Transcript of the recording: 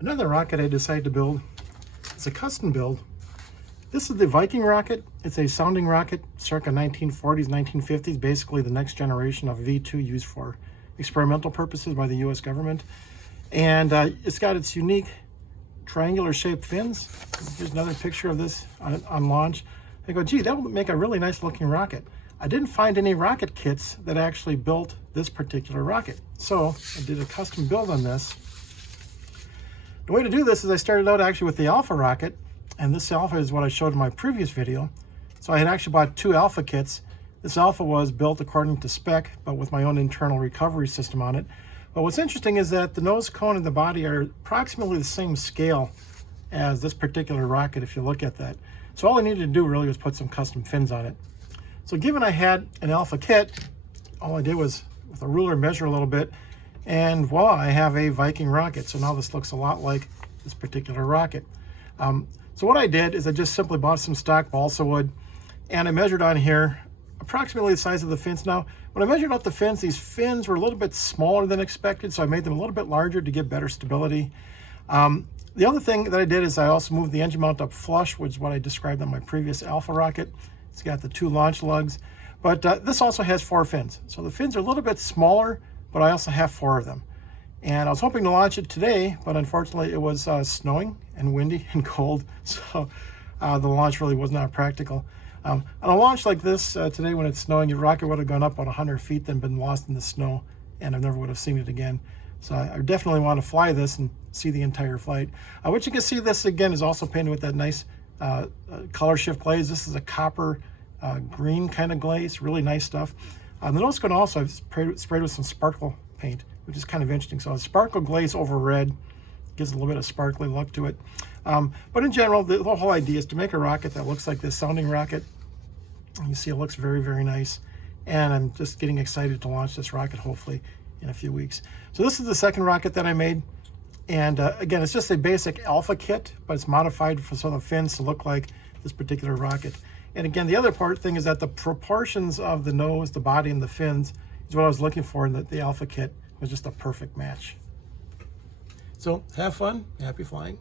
Another rocket I decided to build. It's a custom build. This is the Viking rocket. It's a sounding rocket circa 1940s, 1950s, basically the next generation of V2 used for experimental purposes by the US government. And it's got its unique triangular shaped fins. Here's another picture of this on launch. I go, gee, that would make a really nice looking rocket. I didn't find any rocket kits that actually built this particular rocket. So I did a custom build on this. The way to do this is I started out actually with the alpha rocket, and this alpha is what I showed in my previous video. So I had actually bought 2 alpha kits. This alpha was built according to spec, but with my own internal recovery system on it. But what's interesting is that the nose cone and the body are approximately the same scale as this particular rocket if you look at that. So all I needed to do really was put some custom fins on it. So given I had an alpha kit, all I did was with a ruler measure a little bit, and voila, I have a Viking rocket. So now this looks a lot like this particular rocket. So what I did is I just simply bought some stock balsa wood, and I measured on here approximately the size of the fins. Now, when I measured out the fins, these fins were a little bit smaller than expected, so I made them a little bit larger to get better stability. The other thing that I did is I also moved the engine mount up flush, which is what I described on my previous alpha rocket. It's got the 2 launch lugs, but this also has 4 fins. So the fins are a little bit smaller, but I also have 4 of them. And I was hoping to launch it today, but unfortunately it was snowing and windy and cold, so the launch really was not practical. On a launch like this today when it's snowing, your rocket would have gone up about 100 feet, then been lost in the snow, and I never would have seen it again. So I definitely want to fly this and see the entire flight. What you can see, this again is also painted with that nice color shift glaze. This is a copper green kind of glaze, really nice stuff. The nose cone also I've sprayed with some sparkle paint, which is kind of interesting. So a sparkle glaze over red gives a little bit of sparkly look to it. But in general, the whole idea is to make a rocket that looks like this sounding rocket. You see it looks very, very nice. And I'm just getting excited to launch this rocket hopefully in a few weeks. So this is the second rocket that I made. And again, it's just a basic alpha kit, but it's modified for some of the fins to look like this particular rocket. And again, the other thing is that the proportions of the nose, the body, and the fins is what I was looking for, and the alpha kit was just a perfect match. So have fun, happy flying.